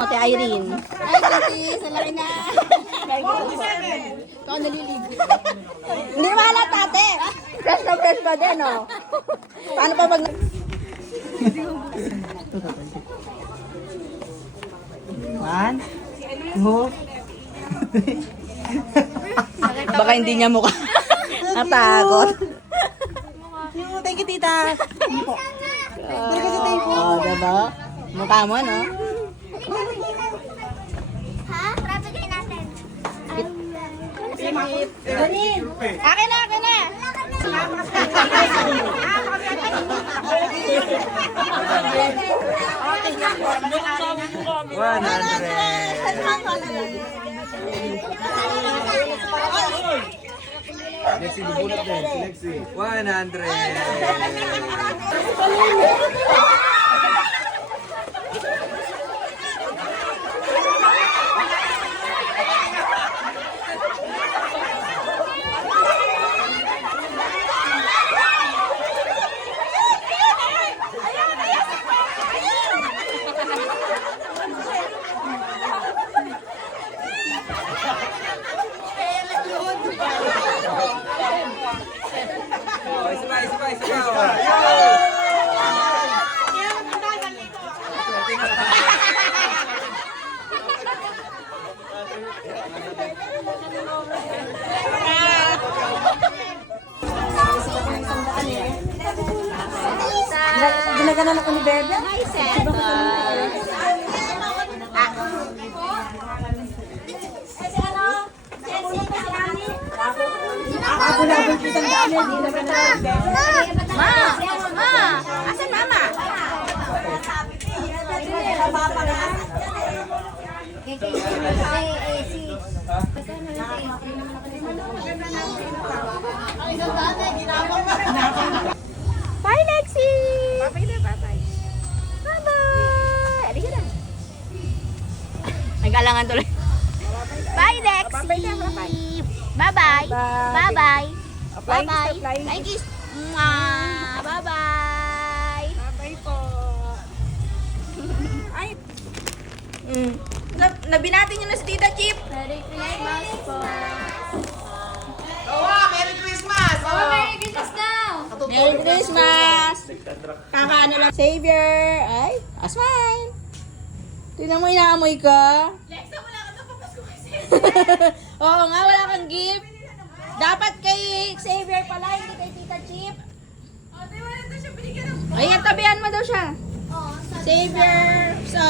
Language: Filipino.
Ate Irene. Ay, Ate, salaki na. Ikaw naliligo. Hindi mahalat ate. Fresh pa din, oh. Paano pa pag... One, two, baka hindi niya mukha. Natakot. Thank you, tita. Oh, diba? Mukha mo, no? Ha? Rapagay natin. Akin na, akin na. Lexi, bubunot din. Si Lexi. 100. Ginaganan ako ni Bebe. Hi, Santa. Ako na ako kitang dami. Ma! Ma! Asan mama? Bye, Lexi! Bye-bye. Bye-bye! Halika na. Nag-alangan tuloy. Bye, Lexi! Bye-bye! Bye-bye! Bye-bye! Thank you! Mwah! Bye-bye! Bye po. Ay. Nabinati niyo na si Tita Chip. Merry Christmas po! Merry Christmas daw. Merry Christmas. Kakaano lang. Savior. Ay, asmine. Tingnan mo, inaamoy ka. Lexa, wala ka na papasko kasi. Oo nga, wala kang gift. Dapat kay Savior pala, hindi kay Tita Chip. Ay, tabihan mo daw siya. Savior. So,